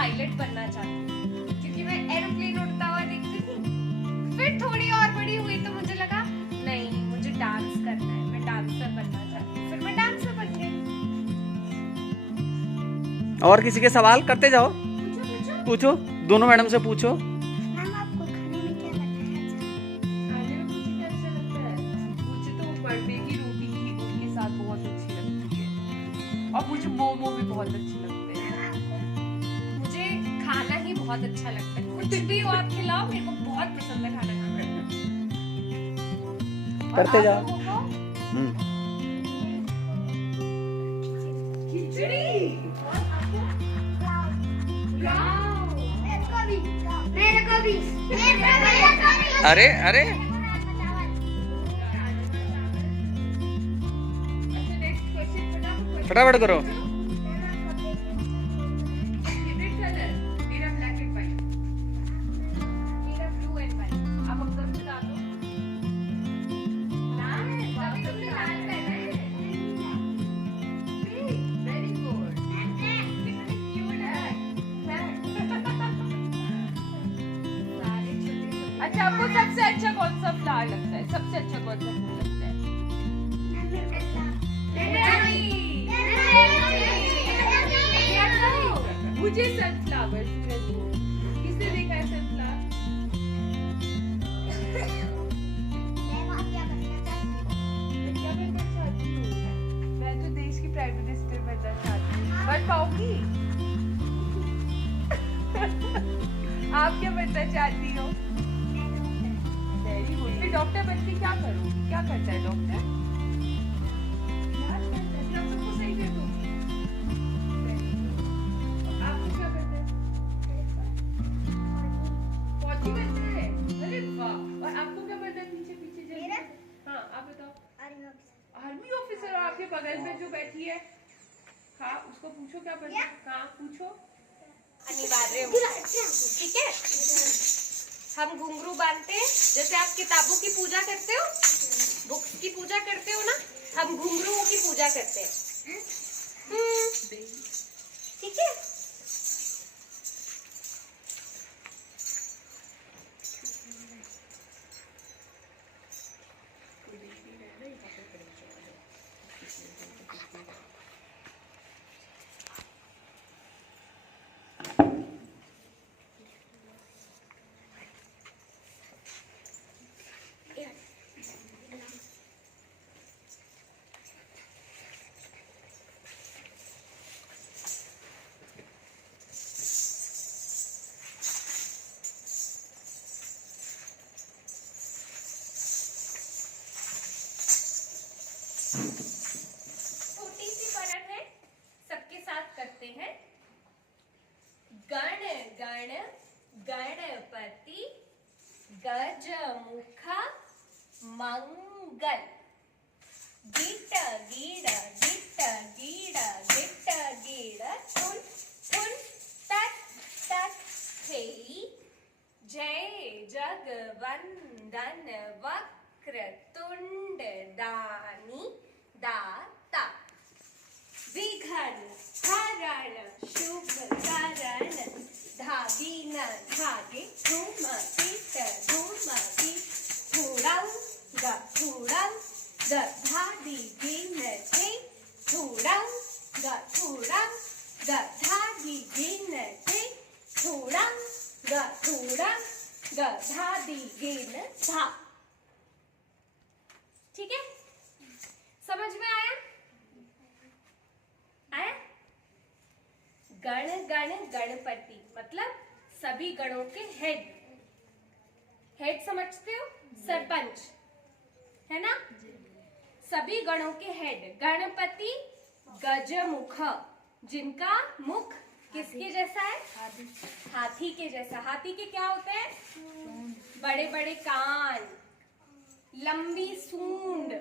Pilot बनना चाहती हूँ, क्योंकि मैं एरोप्लेन उड़ता हुआ देखती थी। फिर थोड़ी और बड़ी हुई तो मुझे लगा नहीं, मुझे डांस करना है, मैं डांसर बनना चाहती हूँ। फिर मैं डांसर बन गई। और किसी के सवाल करते जाओ, पूछो, दोनों मैडम से पूछो। मैम आपको खाने में क्या लगता है? खाने में मुझे क्या अच्छा लगता है? मुझे तो बर्थडे की रोटी घी के साथ बहुत अच्छी लगती है, और मुझे मोमो भी बहुत अच्छे लगते हैं। मुझे खाना ही बहुत अच्छा लगता है, कुछ भी हो आप खिलाओ, मेरे को बहुत पसंद है खाना खाना। करते जाओ। खिचड़ी। मेरे को भी। अरे अरे अच्छा, नेक्स्ट क्वेश्चन फटाफट करो। फेवरेट कलर मेरा ब्लैक एंड व्हाइट, मेरा ब्लू एंड व्हाइट। आप अब तक बता दो। लाल है, अभी तुमने लाल पहना है। वेरी गुड, कितनी क्यूट है। सारे छोटे। अच्छा, आपको सबसे अच्छा कौन सा फ्लावर लगता है? सबसे अच्छा कौन सा फूल लगता है? मुझे सनफ्लावर। किसने देखा है सनफ्लावर? मैं क्या बनना चाहती हूँ? मैं तो देश की प्राइम मिनिस्टर बनना चाहती हूँ। बन पाऊंगी? आप क्या बनना चाहती हो? Very good. फिर डॉक्टर बन के क्या करोगी? क्या करता है डॉक्टर? इलाज करता है, फिर आप सबको सही कर दोगी। Very good। आपको क्या करना है? फौजी बनना है। अरे वाह। और आपको क्या बनना है? पीछे पीछे जल्दी। मेरा? हाँ, आप बताओ। Army officer. और आपके बगल में जो बैठी है, हाँ, उसको पूछो क्या बनना है? हाँ, पूछो। अनिवार्य होता है, ठीक है? हम घुंघरू बांधते हैं, जैसे आप किताबों की पूजा करते हो, बुक्स की पूजा करते हो ना, हम घुंघरूओं की पूजा करते हैं। ठीक है? छोटी सी परत है, सबके साथ करते हैं। गण गण गणपति गजमुख मंगल। गिट गिड़ गिट गिड़ गिट गिड़ ठुन ठुन तक तक हे। जय जगवंदन वक्रतुंड दानी दाता। विघ्न हरण शुभ करण धागी न धागे धूम पीत थुड़ंग ग धादी गिन थे थुड़ंग ग धादी गिन थे थुड़ंग ग धादी गिन था। ठीक है? समझ में आया? आया? गण गण गणपति मतलब सभी गणों के हेड। हेड समझते हो? सरपंच है ना? सभी गणों के हेड गणपति गजमुख, जिनका मुख किसके जैसा है? हाथी के जैसा। हाथी के क्या होते हैं? बड़े बड़े कान, लंबी सूंड,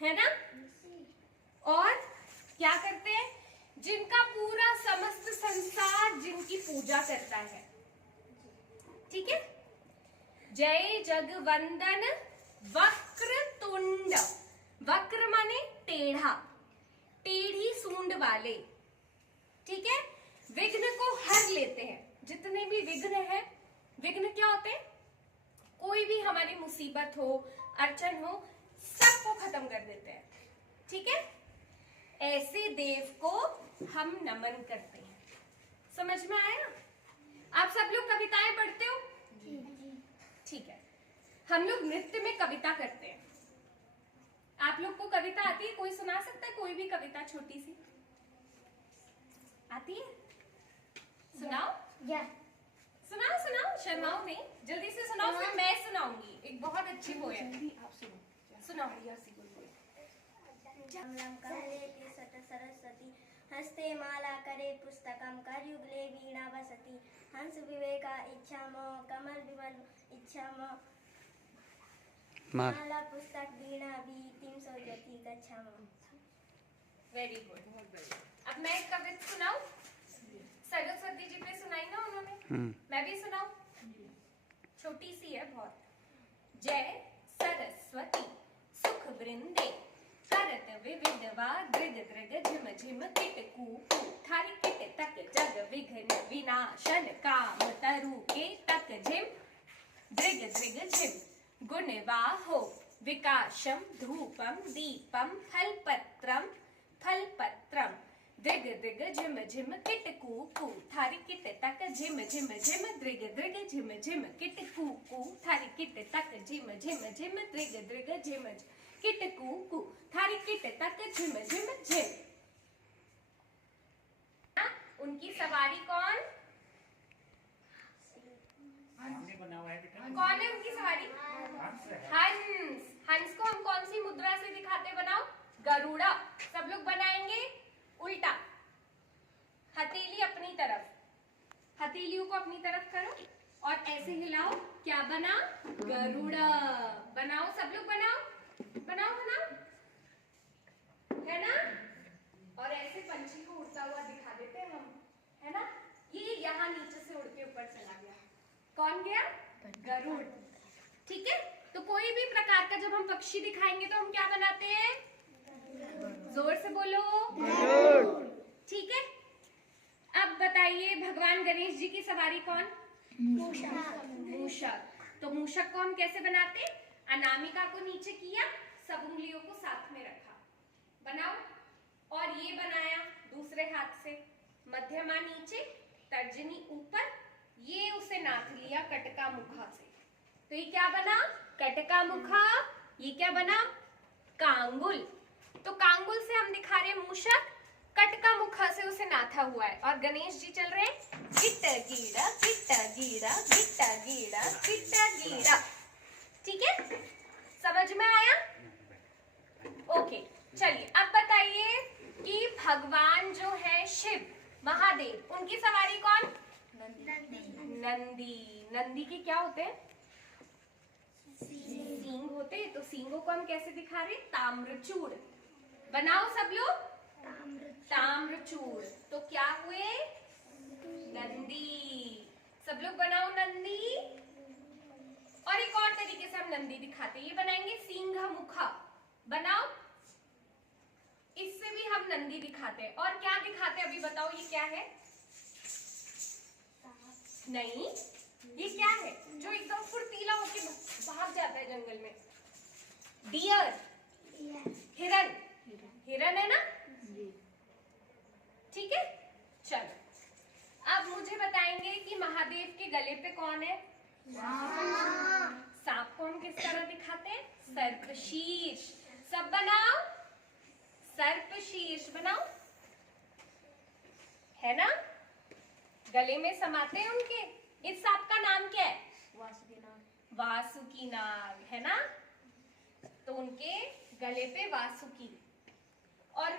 है ना? और क्या करते हैं? जिनका पूरा समस्त संसार जिनकी पूजा करता है। ठीक है? जय जगवंदन वक्रतुंड। वक्र माने टेढ़ा, टेढ़ी सूंड वाले। ठीक है? विघ्न को हर लेते हैं। जितने भी विघ्न है, विघ्न क्या होते हैं? कोई भी हमारी मुसीबत हो, अड़चन हो, सबको खत्म कर देते हैं। ठीक है, ऐसे देव को हम नमन करते हैं। समझ में आया? आप सब लोग कविताएं पढ़ते हो? ठीक है, हम लोग नृत्य में कविता करते हैं। आप लोग को कविता आती है? कोई सुना सकता है कोई भी कविता छोटी सी? आती है? सुनाओ। सुनाओ सुनाओ, शर्माओ नहीं, जल्दी से सुनाओ, फिर मैं सुनाऊंगी। एक बहुत अच्छी वो है, आप सुनो, सुनाओ। सरस्वती हस्ते माला करे पुस्तकम करयुगले वीणा वसति हंस विवेका इच्छा मो कमल विमल इच्छा मो माला पुस्तक वीणा बीतिम सौजती गच्छा मो। वेरी गुड, बहुत बढ़िया। अब मैं एक कविता सुनाऊं? सरस्वती जी पे सुनाई ना उन्होंने, मैं भी सुनाऊं? छोटी सी है बहुत। जय सरस्वती सुख वृंदे करत विविधवा दृग दृग झिम झिम किट कू थारी किट तक जग विघ्न विनाशन काम तरु के तक झिम दृग दृग झिम गुणवाहो विकाशम धूपम दीपम फलपत्रम दृग दृग झिम झिम किट कू थारी किट तक झिम झिम झिम दृग दृग झिम झिम किट कू थारी किट तक झिम झिम झिम दृग दृग झिम किट कू थारी किट तक झिम झिम झिम। उनकी सवारी कौन? कौन है उनकी सवारी? हंस। हंस को हम कौन सी मुद्रा से दिखाते? बनाओ। गरुड़ा। सब लोग बनाएंगे उल्टा, हथेली अपनी तरफ, हथेलियों को अपनी तरफ करो और ऐसे हिलाओ। क्या बना? गरुड़ा। बनाओ, सब लोग बनाओ, बनाओ बनाओ, है ना? और ऐसे पंछी को उड़ता हुआ दिखा देते हैं हम, है ना? ये यहाँ नीचे से उड़ के ऊपर चला गया। कौन गया? गरुड़। ठीक है, तो कोई भी प्रकार का जब हम पक्षी दिखाएंगे तो हम क्या बनाते हैं? जोर से बोलो। ठीक है, अब बताइए भगवान गणेश जी की सवारी कौन? मूषक। तो मूषक को हम कैसे बनाते? अनामिका को नीचे किया, सब उंगलियों को साथ में रखा। बनाओ। और ये बनाया दूसरे हाथ से, मध्यमा नीचे, तर्जनी ऊपर, ये उसे नाथ लिया कटका मुखा से। तो ये क्या बना? कटका मुखा। ये क्या बना? कांगुल। तो कांगुल से हम दिखा रहे मूषक, कटका मुखा से उसे नाथा हुआ है। और गणेश जी चल रहे गिट्ट गीड़ा गिट्ट गीड़ा गिट्ट गीड़ा गिट्ट गीड़ा। ठीक है, समझ में आया? ओके, चलिए अब बताइए कि भगवान जो है शिव महादेव, उनकी सवारी कौन? नंदी। नंदी के क्या होते हैं? सींग होते हैं। तो सींगों को हम कैसे दिखा रहे? ताम्रचूड़। बनाओ सब लोग। ताम्रचूड़। तो क्या हुए? नंदी। सब लोग बनाओ नंदी। और एक और तरीके से हम नंदी दिखाते हैं, ये बनाएंगे सिंघा मुखा। बनाओ। इससे भी हम नंदी दिखाते हैं। और क्या दिखाते हैं अभी बताओ, ये क्या है? नहीं, ये क्या है जो एकदम फुर्तीला होके भाग जाता है जंगल में? डियर। हिरन। हिरन है ना? ठीक है, चलो अब मुझे बताएंगे कि महादेव के गले पे कौन है? सांप को हम किस तरह दिखाते हैं? सर्पशीर्ष। सब बनाओ, सर्पशीर्ष बनाओ, है ना? गले में समाते हैं उनके। इस सांप का नाम क्या है? वासुकी नाग, है ना? तो उनके गले पे वासुकी। और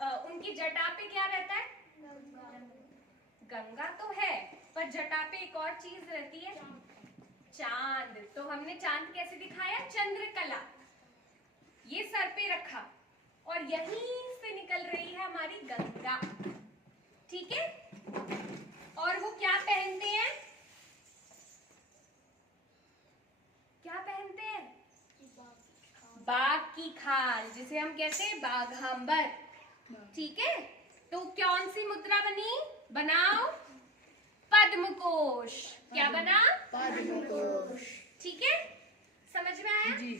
उनकी जटा पे क्या रहता है? गंगा तो है, पर जटा पे एक और चीज रहती है, चांद। तो हमने चांद कैसे दिखाया? चंद्रकला। ये सर पे रखा और यहीं से निकल रही है हमारी गंगा। ठीक है, और वो क्या पहनते हैं? क्या पहनते हैं? बाघ की खाल, जिसे हम कहते हैं बाघांबर। ठीक है, तो कौन सी मुद्रा बनी? बनाओ पद्मकोश। क्या बना? पद्मकोश। ठीक है, समझ में आया? जी।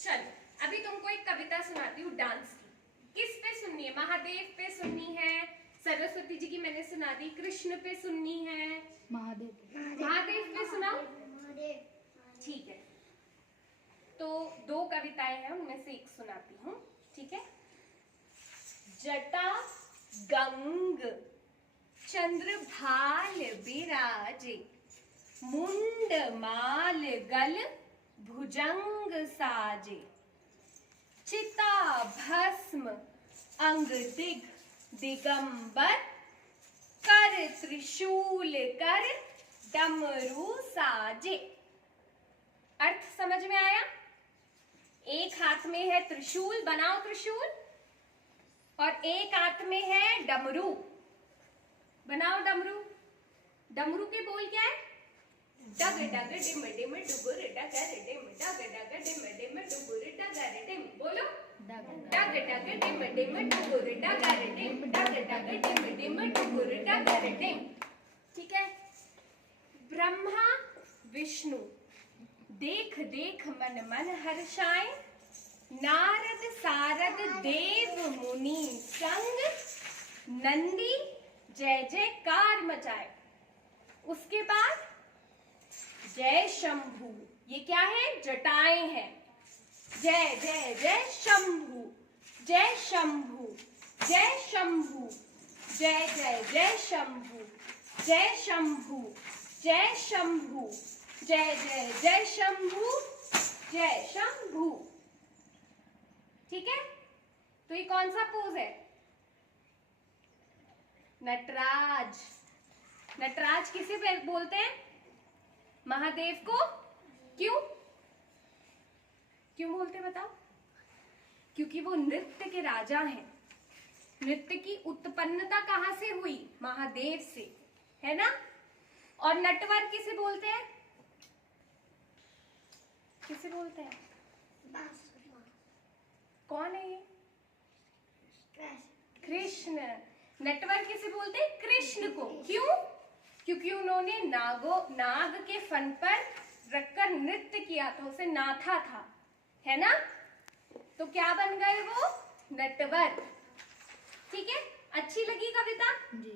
चलो अभी तुमको एक कविता सुनाती हूँ डांस की। किस पे सुननी है? महादेव पे सुननी है, सरस्वती जी की मैंने सुना दी, कृष्ण पे सुननी है, महादेव पे सुनाओ। ठीक है, तो 2 कविताएं हैं, उनमें से एक सुनाती हूँ। ठीक है। जटा गंग चंद्रभाल बिराजे, मुंड माल गल भुजंग साजे, चिता भस्म अंग दिग दिगंबर, कर त्रिशूल कर डमरू साजे। अर्थ समझ में आया? एक हाथ में है त्रिशूल, बनाओ त्रिशूल, और एक हाथ में है डमरू, बनाओ डमरू। डमरू के बोल क्या है? डग डग डिम डिम डुगुर डगर डिम, डग डग डिम डिम डुगुर डगर डिम। बोलो, डग डग डिम डिम डुगुर डगर डिम, डग डग डिम डिम डुगुर डगर डिम। ठीक है। ब्रह्मा विष्णु देख देख मन मन हर्षाए, नारद सारद देव मुनि संग, नंदी जय जयकार मचाए। उसके बाद जय शंभु, ये क्या है? जटाएं हैं। जय जय जय शंभु, जय शंभु, जय शंभु, जय जय जय शंभु, जय शंभु, जय शंभु, जय जय जय शंभु, जय शंभु। ठीक है, तो ये कौन सा पोज है? नटराज। नटराज किसे बोलते हैं? महादेव को। क्यों क्यों बोलते बताओ? क्योंकि वो नृत्य के राजा हैं। नृत्य की उत्पन्नता कहां से हुई? महादेव से, है ना? और नटवर किसे बोलते हैं? किसे बोलते हैं? कौन है ये? कृष्ण। नटवर किसे बोलते हैं? कृष्ण को। क्यों? क्योंकि उन्होंने नाग के फन पर रखकर नृत्य किया था, उसे नाथा था, है ना? तो क्या बन गए वो? नटवर। ठीक है, अच्छी लगी कविता? जी।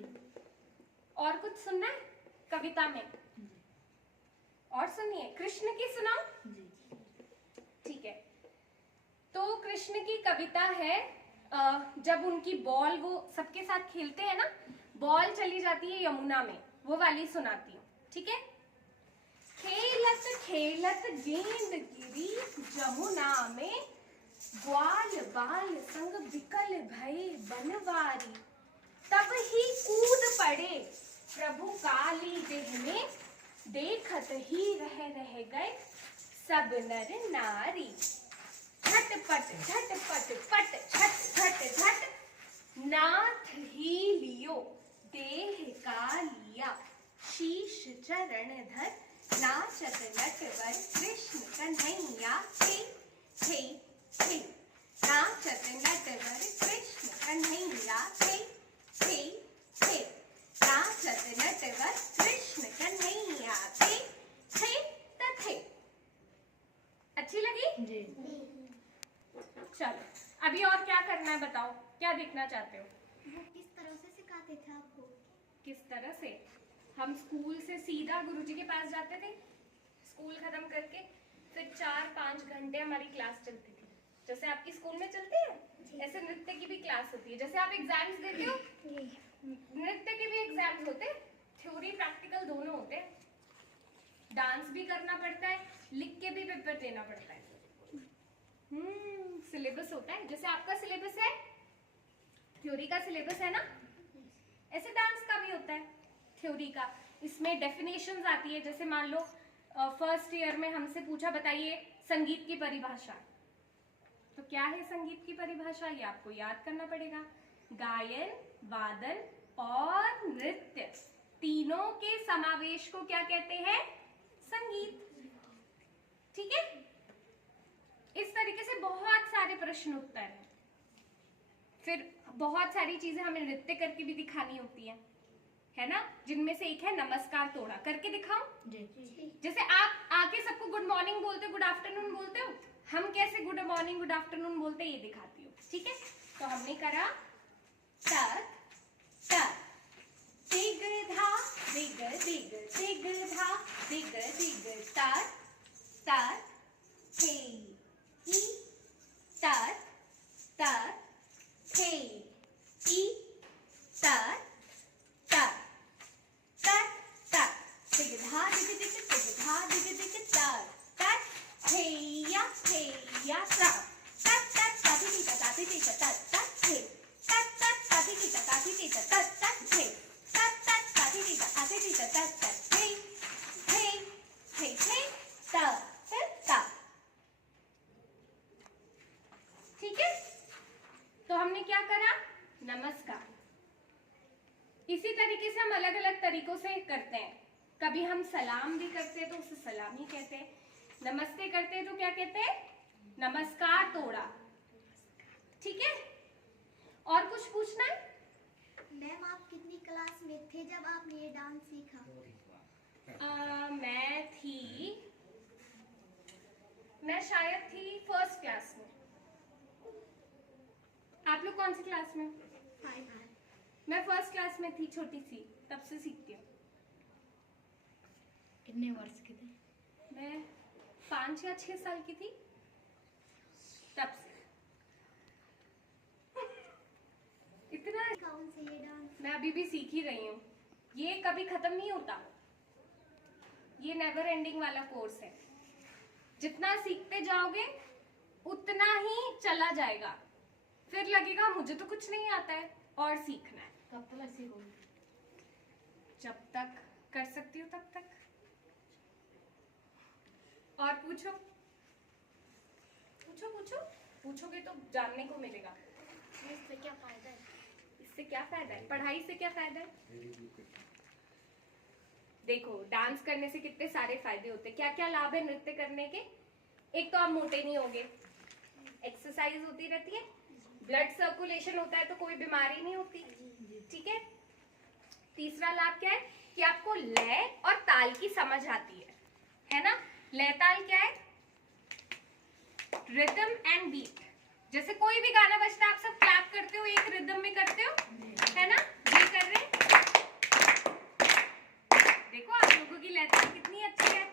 और कुछ सुनना है कविता में? और सुनिए, कृष्ण की सुनाओ। ठीक है, तो कृष्ण की कविता है, जब उनकी बॉल, वो सबके साथ खेलते हैं ना, बॉल चली जाती है यमुना में, वो वाली सुनाती हूँ। ठीक है। खेलत खेलत गेंद गिरी जमुना में, ग्वाल बाल संग बिकल भये बनवारी, तब ही कूद पड़े प्रभु काली देह में, देखत ही रह गए सब नर नारी। झटपट झटपट पट झट झट झट, नाथ ही लियो देह का लिया, शीश चरण धर नाचत नटवर कृष्ण कन्हैया थे थे थे। नाचत नटवर कृष्ण कन्हैया थे थे थे। नाचत नटवर कृष्ण कन्हैया थे थे थे। अच्छी लगी? जी। चलो अभी और क्या करना है बताओ, क्या देखना चाहते हो? वो किस तरह से सिखाते थे आपको? किस तरह से? हम स्कूल से सीधा गुरुजी के पास जाते थे, स्कूल खत्म करके फिर 4-5 घंटे हमारी क्लास चलती थी, जैसे आपकी स्कूल में चलती है, ऐसे नृत्य की भी क्लास होती है। जैसे आप एग्जाम्स देते हो, नृत्य के भी एग्जाम्स होते हैं, थ्योरी प्रैक्टिकल दोनों होते हैं। डांस भी करना पड़ता है, लिख के भी पेपर देना पड़ता है। सिलेबस होता है, जैसे आपका सिलेबस है, थ्योरी का सिलेबस है ना, ऐसे डांस का भी होता है थ्योरी का। इसमें डेफिनेशंस आती है, जैसे मान लो फर्स्ट ईयर में हमसे पूछा बताइए संगीत की परिभाषा, तो क्या है संगीत की परिभाषा, ये आपको याद करना पड़ेगा। गायन, वादन और नृत्य तीनों के समावेश को क्या कहते हैं? संगीत। ठीक है, इस तरीके से बहुत सारे प्रश्न उत्तर हैं। फिर बहुत सारी चीजें हमें नृत्य करके भी दिखानी होती है ना, जिनमें से एक है नमस्कार तोड़ा। करके दिखाऊं? जैसे आप आके सबको गुड मॉर्निंग बोलते हो, गुड आफ्टरनून बोलते हो, हम कैसे गुड मॉर्निंग गुड आफ्टरनून बोलते हैं ये दिखाती हूँ। ठीक है, तो हमने करा तक तक, दिग धा दिग दिग दिग धा दिग दिग तर तर थे ई तर तर थे ई तर तर तर तर दिग धा दिग दिग दिग धा दिग दिग तर तर थे या तर तर तर ताती ती ताती ती तर तर थे तर तर ताती ती ताती ती तर तर थे तर तर ताती ती ताती ती तर तर थे थे थे थे तर फिर तर। ठीक है, तो हमने क्या करा? नमस्कार। इसी तरीके से हम अलग अलग तरीकों से करते हैं। कभी हम सलाम भी करते हैं तो उसे सलाम ही कहते हैं, नमस्ते करते हैं तो क्या कहते हैं? नमस्कार तोड़ा। ठीक है, और कुछ पूछना है? मैम आप कितनी क्लास में थे जब आपने ये डांस सीखा? मैं शायद थी फर्स्ट क्लास में। आप लोग कौन सी क्लास में? मैं फर्स्ट क्लास में थी, छोटी सी, तब से सीखती हूँ। कितने वर्ष के थे? मैं 5 या 6 साल की थी तब से। इतना कौन से ये डांस? मैं अभी भी सीख ही रही हूँ, ये कभी खत्म नहीं होता, ये नेवर एंडिंग वाला कोर्स है। जितना सीखते जाओगे उतना ही चला जाएगा, फिर लगेगा मुझे तो कुछ नहीं आता है और सीखना है। कब तक सीखोगे? जब तक कर सकती हो तब तक। और पूछो पूछो पूछो, पूछोगे तो जानने को मिलेगा। इससे क्या फायदा है? इससे क्या फायदा है? पढ़ाई से क्या फायदा है? देखो, डांस करने से कितने सारे फायदे होते हैं। क्या क्या लाभ है नृत्य करने के? एक तो आप मोटे नहीं होगे, एक्सरसाइज होती रहती है, ब्लड सर्कुलेशन होता है तो कोई बीमारी नहीं होती। ठीक है, तीसरा लाभ क्या है कि आपको लय और ताल की समझ आती है ना। लय ताल क्या है? Rhythm and beat. जैसे कोई भी गाना बजता है आप सब क्लैप करते हो, एक रिदम में करते हो, है ना, ये कर रहे हैं। देखो आप लोगों की लय ताल कितनी अच्छी है,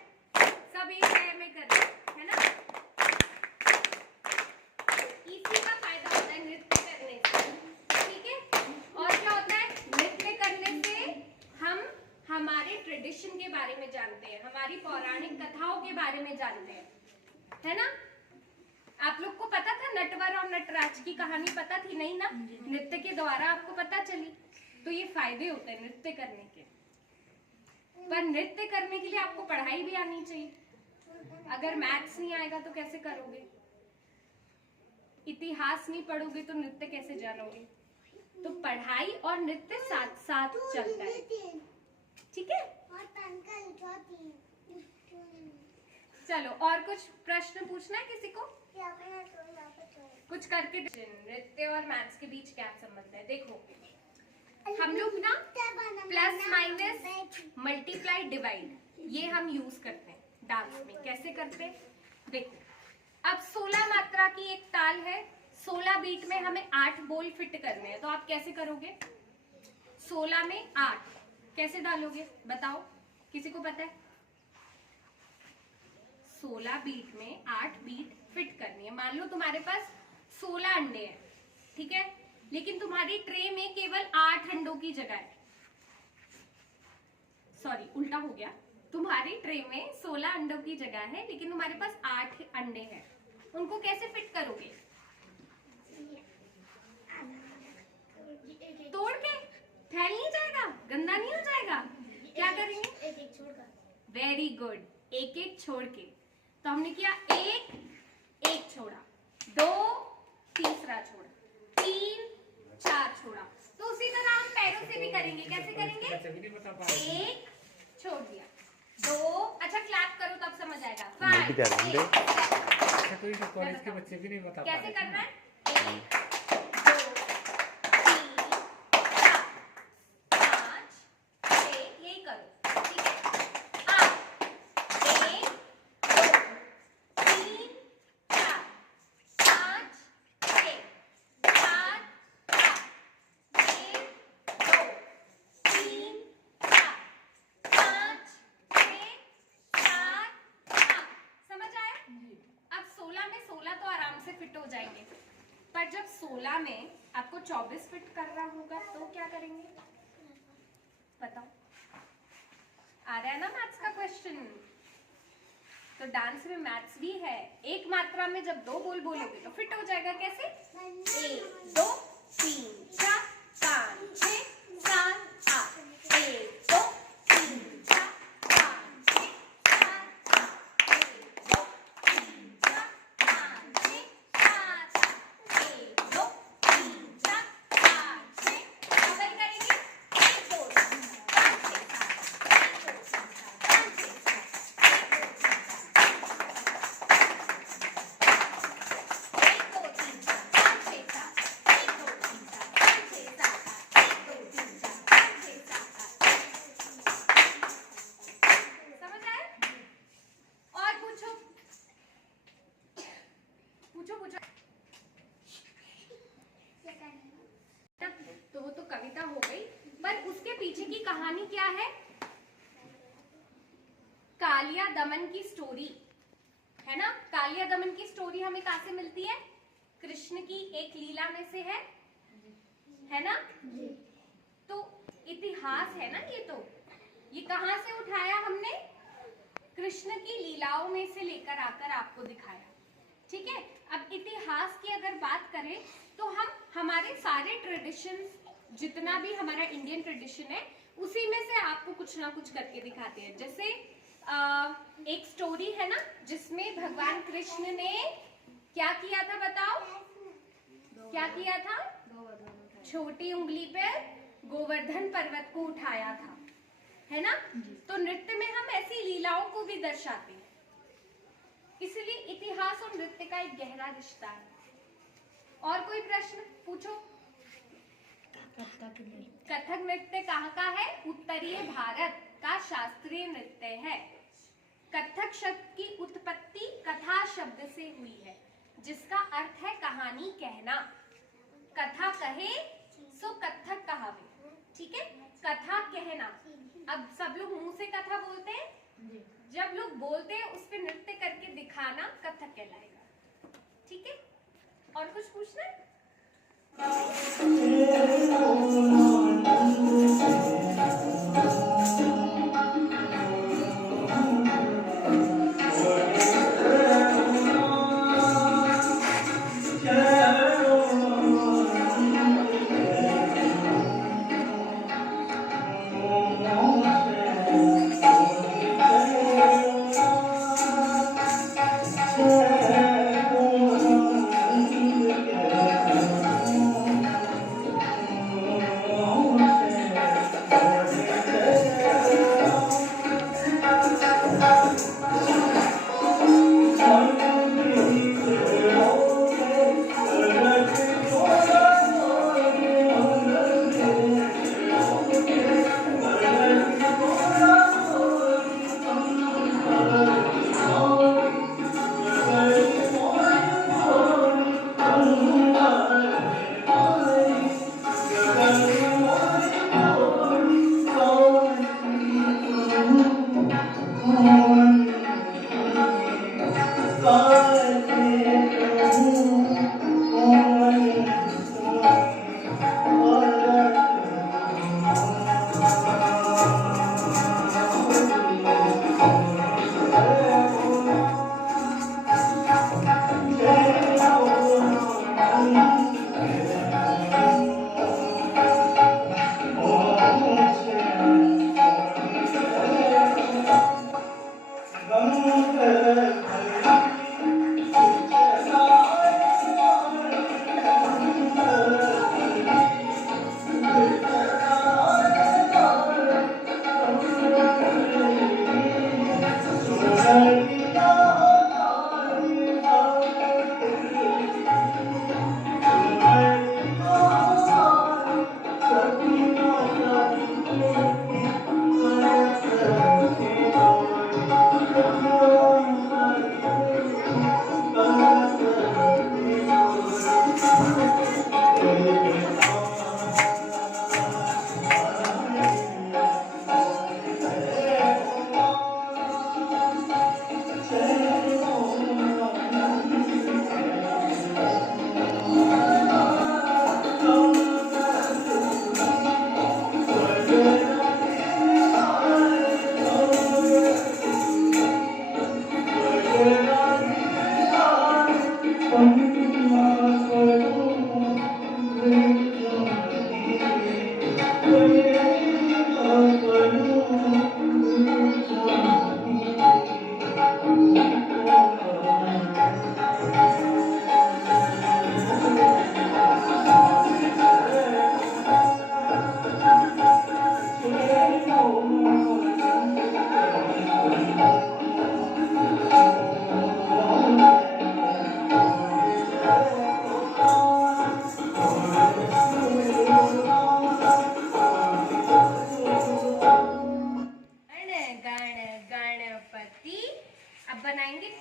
सब एक लय में कर रहे हैं, है ना। इसी का फायदा होता है नृत्य करने से। ठीक है, और क्या होता है? नृत्य करने से हम हमारे ट्रेडिशन के बारे में जानते हैं, हमारी पौराणिक कथाओं के बारे में जानते हैं, है ना। आप लोग को पता था नटवर और नटराज की कहानी पता थी? नहीं ना, नृत्य के द्वारा आपको पता चली। तो ये फायदे होते हैं नृत्य करने के। पर नृत्य करने के लिए आपको पढ़ाई भी आनी चाहिए। अगर मैथ्स नहीं आएगा तो कैसे करोगे? इतिहास नहीं पढ़ोगे तो नृत्य कैसे जानोगे? तो पढ़ाई और नृत्य साथ साथ चलता है। ठीक है, चलो और कुछ प्रश्न पूछना है किसी को? कुछ करके। नृत्य और मैथ्स के बीच क्या संबंध है? देखो, हम लोग ना प्लस माइनस मल्टीप्लाई डिवाइड ये हम यूज करते हैं डांस में। कैसे करते हैं? देखो, अब 16 मात्रा की एक ताल है, 16 बीट में हमें 8 बोल फिट करने हैं, तो आप कैसे करोगे? 16 में 8 कैसे डालोगे बताओ, किसी को पता है? 16 बीट में 8 बीट फिट करनी है। मान लो तुम्हारे पास 16 अंडे हैं, ठीक है, लेकिन तुम्हारी ट्रे में केवल 8 अंडों की जगह है। सॉरी, उल्टा हो गया। तुम्हारी ट्रे में 16 अंडों की जगह है लेकिन तुम्हारे पास 8 अंडे हैं, उनको कैसे फिट करोगे? तोड़ के? फैल नहीं जाएगा? गंदा नहीं हो जाएगा? क्या करेंगे? एक छोड़कर। वेरी गुड, एक एक छोड़ के। तो हमने किया, एक छोड़ा, 2 तीसरा छोड़ा, 3 4 छोड़ा। तो उसी तरह हम पैरों से भी करेंगे। कैसे करेंगे? 1 छोड़ दिया, 2, अच्छा क्लैप करो तब समझ आएगा, 5 कॉलेज के बच्चे भी नहीं बता पा रहे। कैसे करना है? 1 2 16 में आपको 24 फिट करना होगा तो क्या करेंगे बताओ? आ रहा है ना मैथ्स का क्वेश्चन? तो डांस में मैथ्स भी है। एक मात्रा में जब 2 बोल बोलोगे तो फिट हो जाएगा। कैसे? 1 2 3 4 5 6 7 8 1 2 3 4 5 6 7 8 1 2 3 4 5 6 7 1 2 3 4 5 6 डबल करेंगे 1 2 3 4 5 6 7 1 2 3 4 5 6 तो वो तो कविता हो गई, पर उसके पीछे की कहानी क्या है? कालिया दमन की स्टोरी है ना। कालिया दमन की स्टोरी हमें कहां से मिलती है? कृष्ण की एक लीला में से है ना। तो इतिहास है ना ये कहां से उठाया हमने? कृष्ण की लीलाओं में से लेकर आकर आपको दिखाया। ठीक है, अब इतिहास की अगर बात करें तो हम हमारे सारे ट्रेडिशंस, जितना भी हमारा इंडियन ट्रेडिशन है, उसी में से आपको कुछ ना कुछ करके दिखाते हैं। जैसे एक स्टोरी है ना जिसमें भगवान कृष्ण ने क्या किया था बताओ? क्या किया था? छोटी उंगली पे गोवर्धन पर्वत को उठाया था, है ना। तो नृत्य में हम ऐसी लीलाओं को भी दर्शाते हैं, इसलिए इतिहास और नृत्य का एक गहरा रिश्ता है। और कोई प्रश्न पूछो? कथक नृत्य कहाँ का है? उत्तरीय भारत का शास्त्रीय नृत्य है। कथक शब्द की उत्पत्ति कथा शब्द से हुई है, जिसका अर्थ है कहानी कहना। कथा कहे सो कथक कहावे। ठीक है, कथा कहना। अब सब लोग मुंह से कथा बोलते हैं, जब लोग बोलते हैं उस पर नृत्य करके दिखाना कथक कहलाएगा। ठीक है, और कुछ पूछना है?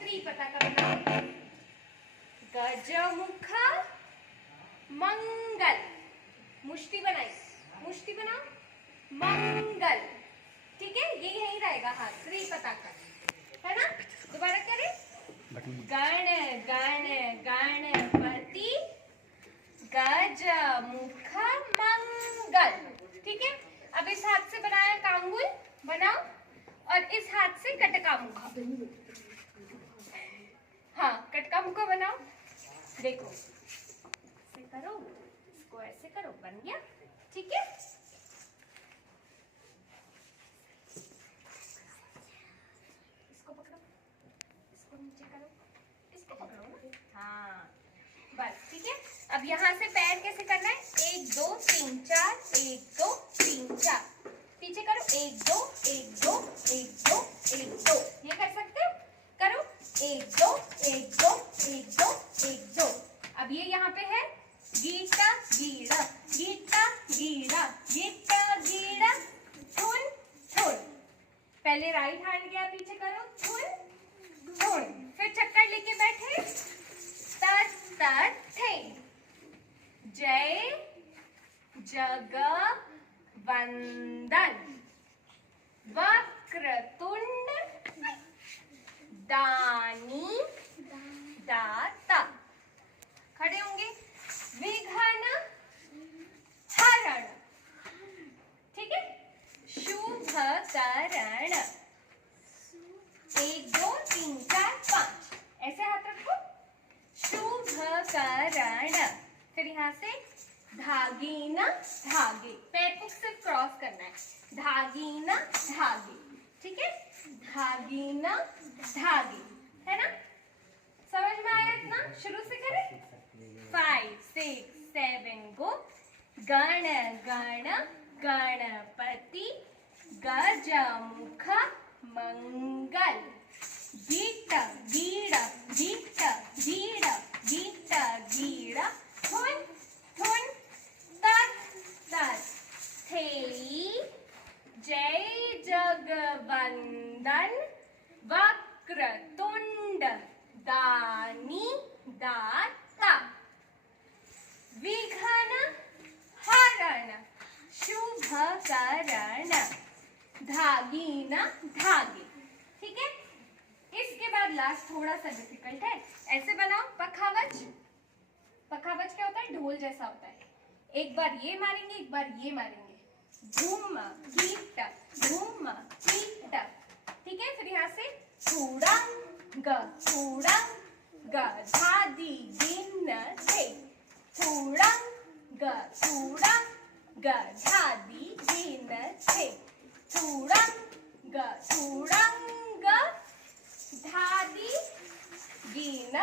श्री पताका बनाओ। गजमुख मंगल, मुष्टि बनाई, मुष्टि बनाओ, मंगल। ठीक है, ये यही रहेगा हाथ, श्री पताका, है ना। दोबारा करें। गण गण गणपति गजमुख मंगल। ठीक है, अब इस हाथ से बनाया कांगुल बनाओ और इस हाथ से कटका मुखा। हाँ, कटका मुखा बनाओ। देखो, ऐसे करो, इसको ऐसे करो, बन गया। ठीक है, इसको पकड़ो, इसको नीचे करो, इसको पकड़ो ना। हाँ, बस ठीक है। अब यहाँ से पैर कैसे करना है? 1 2 3 4, 1 2 3 4। पीछे करो, 1 2 1 2 1 2 1 2। ये कर सकते हो? करो, 1 2 1 2 1 2 1 2। अब ये यहाँ पे है गीता गीड़ा, गीता गीड़ा, गीता गीड़ा, थुन थुन। पहले राइट हैंड गया, पीछे करो, थुन थुन। फिर चक्कर लेके बैठे, तत तत थे। जय जगवंदन, वक्रतुंड दानी दाता। खड़े होंगे। विघ्न हरण, ठीक है। शुभ करण, 1 2 3 4 5, ऐसे हाथ रखो। शुभ करण। फिर यहाँ से धागीना धागे, पैर को सिर्फ क्रॉस करना है। धागीना धागे, ठीक है। धागीना धागे, है ना। समझ में आया इतना? शुरू से करें। 5 6 7 गो। गण गण गणपति गजमुख मंगल। गीत गीड़ गीत गीड़ गीत गीड़, थुन थुन तत तत थे। जय जगवंदन, वक्रतुंड दानी दाता। विघ्न हरण, शुभ करण, धागीना धागे। ठीक है, इसके बाद लास्ट थोड़ा सा डिफिकल्ट है। ऐसे बनाओ पखावज। पखावज क्या होता है? ढोल जैसा होता है। एक बार ये मारेंगे, एक बार ये मारेंगे। धूम कीट, धूम कीट। ठीक है, फिर यहाँ से थूड़ंग धादी गिन थे। थूड़ंग धादी गिन थे। थूड़ंग धादी गिन